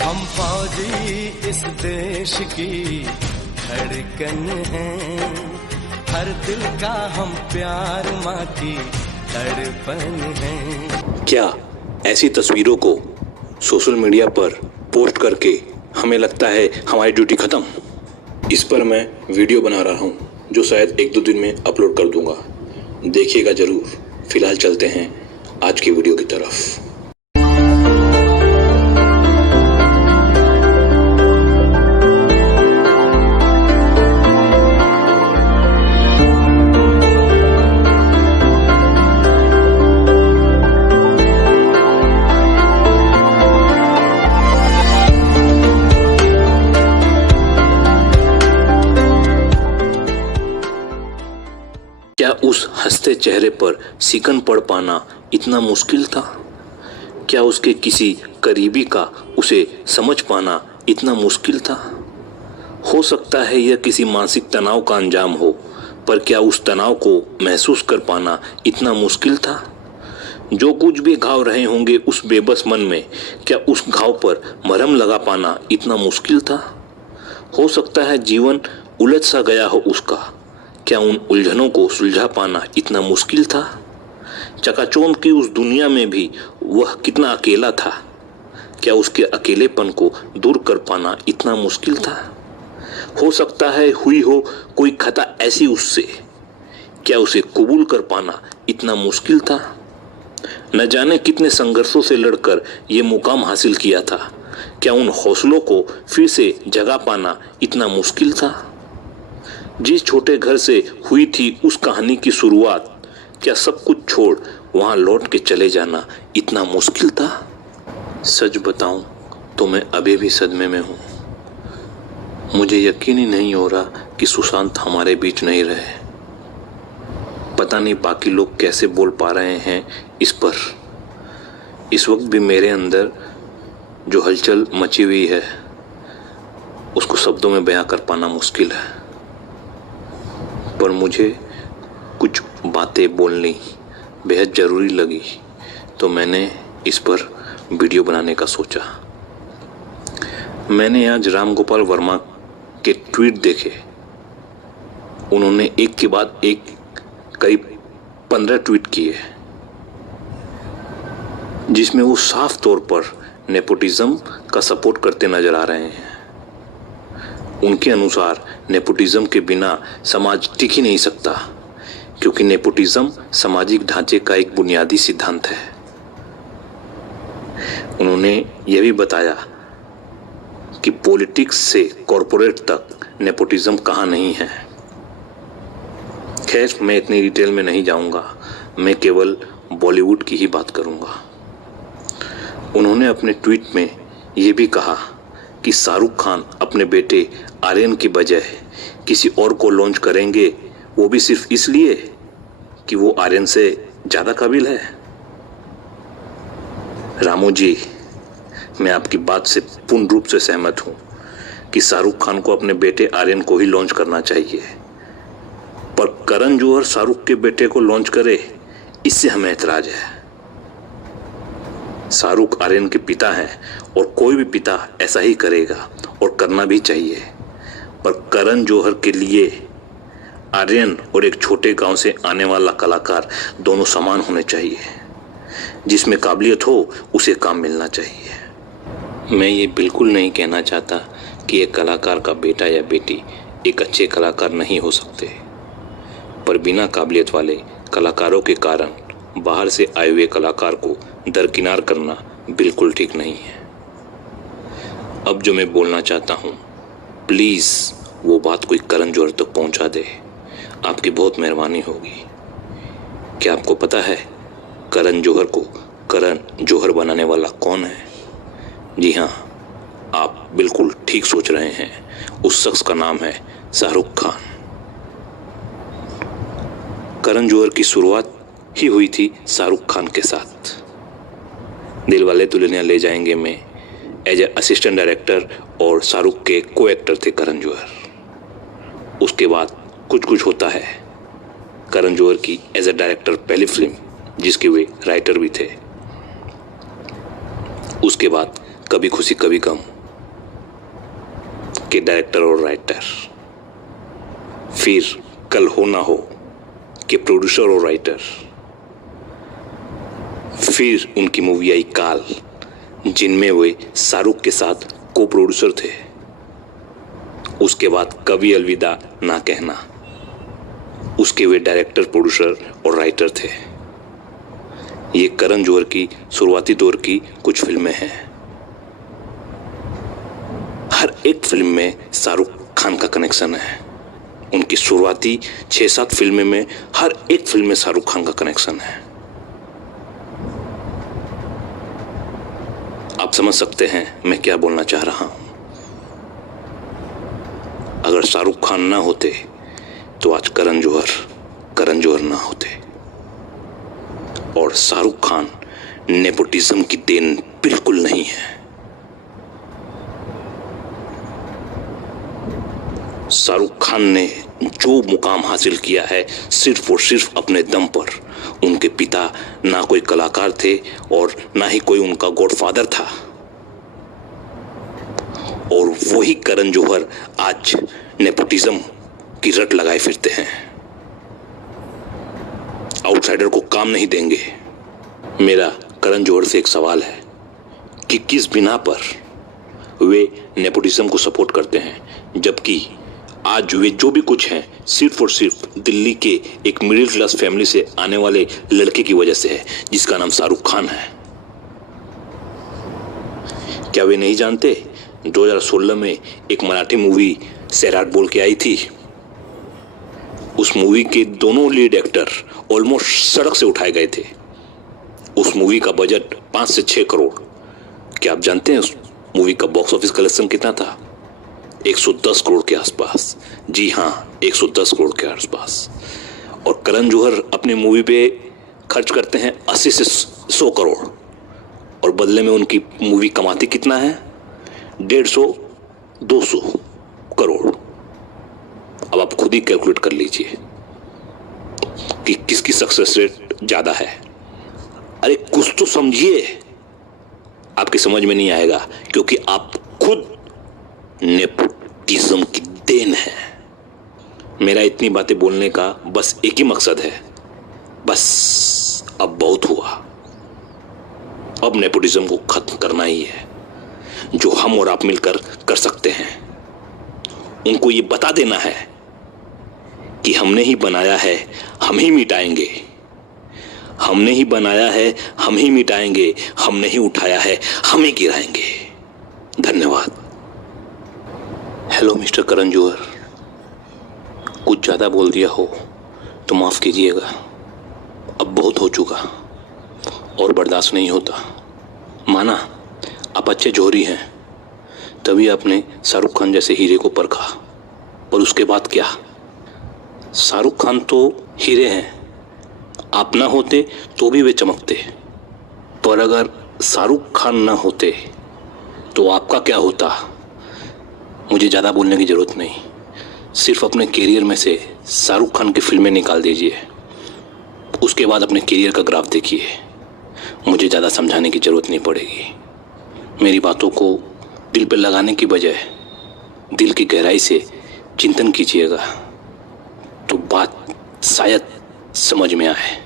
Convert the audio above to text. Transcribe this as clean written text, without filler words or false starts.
हम फौजी इस देश की धड़कन हैं, हर दिल का हम प्यार माँ की तड़पन हैं। क्या ऐसी तस्वीरों को सोशल मीडिया पर पोस्ट करके हमें लगता है हमारी ड्यूटी खत्म? इस पर मैं वीडियो बना रहा हूँ जो शायद 1-2 दिन में अपलोड कर दूंगा, देखिएगा जरूर। फिलहाल चलते हैं आज की वीडियो की तरफ। क्या उस हंसते चेहरे पर सिकन पड़ पाना इतना मुश्किल था? क्या उसके किसी करीबी का उसे समझ पाना इतना मुश्किल था? हो सकता है यह किसी मानसिक तनाव का अंजाम हो, पर क्या उस तनाव को महसूस कर पाना इतना मुश्किल था? जो कुछ भी घाव रहे होंगे उस बेबस मन में, क्या उस घाव पर मरहम लगा पाना इतना मुश्किल था? हो सकता है जीवन उलझ सा गया हो उसका, क्या उन उलझनों को सुलझा पाना इतना मुश्किल था? चकाचौंध की उस दुनिया में भी वह कितना अकेला था, क्या उसके अकेलेपन को दूर कर पाना इतना मुश्किल था? हो सकता है हुई हो कोई खता ऐसी उससे, क्या उसे कबूल कर पाना इतना मुश्किल था? न जाने कितने संघर्षों से लड़कर ये मुकाम हासिल किया था, क्या उन हौसलों को फिर से जगा पाना इतना मुश्किल था? जिस छोटे घर से हुई थी उस कहानी की शुरुआत, क्या सब कुछ छोड़ वहां लौट के चले जाना इतना मुश्किल था? सच बताऊं तो मैं अभी भी सदमे में हूं। मुझे यकीन ही नहीं हो रहा कि सुशांत हमारे बीच नहीं रहे। पता नहीं बाकी लोग कैसे बोल पा रहे हैं इस पर। इस वक्त भी मेरे अंदर जो हलचल मची हुई है उसको शब्दों में बयां कर पाना मुश्किल है, पर मुझे कुछ बातें बोलनी बेहद ज़रूरी लगी, तो मैंने इस पर वीडियो बनाने का सोचा। मैंने आज राम गोपाल वर्मा के ट्वीट देखे। उन्होंने एक के बाद एक करीब 15 ट्वीट किए, जिसमें वो साफ तौर पर नेपोटिज्म का सपोर्ट करते नजर आ रहे हैं। उनके अनुसार नेपोटिज्म के बिना समाज टिक ही नहीं सकता, क्योंकि नेपोटिज्म सामाजिक ढांचे का एक बुनियादी सिद्धांत है। उन्होंने यह भी बताया कि पॉलिटिक्स से कॉरपोरेट तक नेपोटिज्म कहाँ नहीं है। खैर, मैं इतनी डिटेल में नहीं जाऊंगा, मैं केवल बॉलीवुड की ही बात करूंगा। उन्होंने अपने ट्वीट में यह भी कहा कि शाहरुख खान अपने बेटे आर्यन की बजाय किसी और को लॉन्च करेंगे, वो भी सिर्फ इसलिए कि वो आर्यन से ज्यादा काबिल है। रामू जी, मैं आपकी बात से पूर्ण रूप से सहमत हूं कि शाहरुख खान को अपने बेटे आर्यन को ही लॉन्च करना चाहिए, पर करण जौहर शाहरुख के बेटे को लॉन्च करे, इससे हमें ऐतराज है। शाहरुख आर्यन के पिता हैं और कोई भी पिता ऐसा ही करेगा और करना भी चाहिए, पर करण जौहर के लिए आर्यन और एक छोटे गांव से आने वाला कलाकार दोनों समान होने चाहिए। जिसमें काबिलियत हो उसे काम मिलना चाहिए। मैं ये बिल्कुल नहीं कहना चाहता कि एक कलाकार का बेटा या बेटी एक अच्छे कलाकार नहीं हो सकते, पर बिना काबिलियत वाले कलाकारों के कारण बाहर से आए हुए कलाकार को दरकिनार करना बिल्कुल ठीक नहीं है। अब जो मैं बोलना चाहता हूँ, प्लीज़ वो बात कोई करण जौहर तक पहुँचा दे, आपकी बहुत मेहरबानी होगी। क्या आपको पता है करण जौहर को करण जौहर बनाने वाला कौन है? जी हाँ, आप बिल्कुल ठीक सोच रहे हैं, उस शख्स का नाम है शाहरुख खान। करण जौहर की शुरुआत ही हुई थी शाहरुख खान के साथ। दिलवाले दुल्हनिया ले जाएंगे में एज ए असिस्टेंट डायरेक्टर और शाहरुख के को एक्टर थे करण जौहर। उसके बाद कुछ कुछ होता है करण जौहर की एज ए डायरेक्टर पहली फिल्म, जिसके वे राइटर भी थे। उसके बाद कभी खुशी कभी गम के डायरेक्टर और राइटर, फिर कल हो ना हो के प्रोड्यूसर और राइटर, फिर उनकी मूवी आई काल जिनमें वे शाहरुख के साथ को प्रोड्यूसर थे। उसके बाद कभी अलविदा ना कहना, उसके वे डायरेक्टर, प्रोड्यूसर और राइटर थे। ये करण जौहर की शुरुआती दौर की कुछ फिल्में हैं। हर एक फिल्म में शाहरुख खान का कनेक्शन है। उनकी शुरुआती 6-7 फिल्में में हर एक फिल्म में शाहरुख खान का कनेक्शन है। आप समझ सकते हैं मैं क्या बोलना चाह रहा हूं। अगर शाहरुख खान ना होते तो आज करण जौहर ना होते। और शाहरुख खान नेपोटिज्म की देन बिल्कुल नहीं है। शाहरुख खान ने जो मुकाम हासिल किया है सिर्फ और सिर्फ अपने दम पर। उनके पिता ना कोई कलाकार थे और ना ही कोई उनका गॉडफादर था, और वही करण जौहर आज नेपोटिज्म की रट लगाए फिरते हैं। आउटसाइडर को काम नहीं देंगे। मेरा करण जौहर से एक सवाल है कि किस बिना पर वे नेपोटिज्म को सपोर्ट करते हैं, जबकि आज वे जो भी कुछ हैं सिर्फ और सिर्फ दिल्ली के एक मिडिल क्लास फैमिली से आने वाले लड़के की वजह से है, जिसका नाम शाहरुख खान है। क्या वे नहीं जानते 2016 में एक मराठी मूवी सैराट बोल के आई थी। उस मूवी के दोनों लीड एक्टर ऑलमोस्ट सड़क से उठाए गए थे। उस मूवी का बजट 5 से 6 करोड़। क्या आप जानते हैं उस मूवी का बॉक्स ऑफिस कलेक्शन कितना था? 110 करोड़ के आसपास। जी हाँ, 110 करोड़ के आसपास। और करण जौहर अपनी मूवी पे खर्च करते हैं 80 से 100 करोड़, और बदले में उनकी मूवी कमाती कितना है? 150-200 करोड़। अब आप खुद ही कैलकुलेट कर लीजिए कि किसकी सक्सेस रेट ज्यादा है। अरे कुछ तो समझिए। आपकी समझ में नहीं आएगा क्योंकि आप खुद नेपोटिज्म की देन है। मेरा इतनी बातें बोलने का बस एक ही मकसद है, बस अब बहुत हुआ। अब नेपोटिज्म को खत्म करना ही है, जो हम और आप मिलकर कर सकते हैं। उनको ये बता देना है कि हमने ही बनाया है, हम ही मिटाएंगे। हमने ही बनाया है, हम ही मिटाएंगे। हमने ही उठाया है, हम ही गिराएंगे। धन्यवाद। हेलो मिस्टर करण जौहर, कुछ ज़्यादा बोल दिया हो तो माफ़ कीजिएगा। अब बहुत हो चुका और बर्दाश्त नहीं होता। माना आप अच्छे जौहरी हैं, तभी आपने शाहरुख खान जैसे हीरे को परखा, पर उसके बाद क्या? शाहरुख खान तो हीरे हैं, आप ना होते तो भी वे चमकते। पर अगर शाहरुख खान ना होते तो आपका क्या होता? मुझे ज़्यादा बोलने की ज़रूरत नहीं। सिर्फ अपने कैरियर में से शाहरुख खान की फिल्में निकाल दीजिए, उसके बाद अपने कैरियर का ग्राफ देखिए। मुझे ज़्यादा समझाने की ज़रूरत नहीं पड़ेगी। मेरी बातों को दिल पर लगाने की बजाय दिल की गहराई से चिंतन कीजिएगा, तो बात शायद समझ में आए।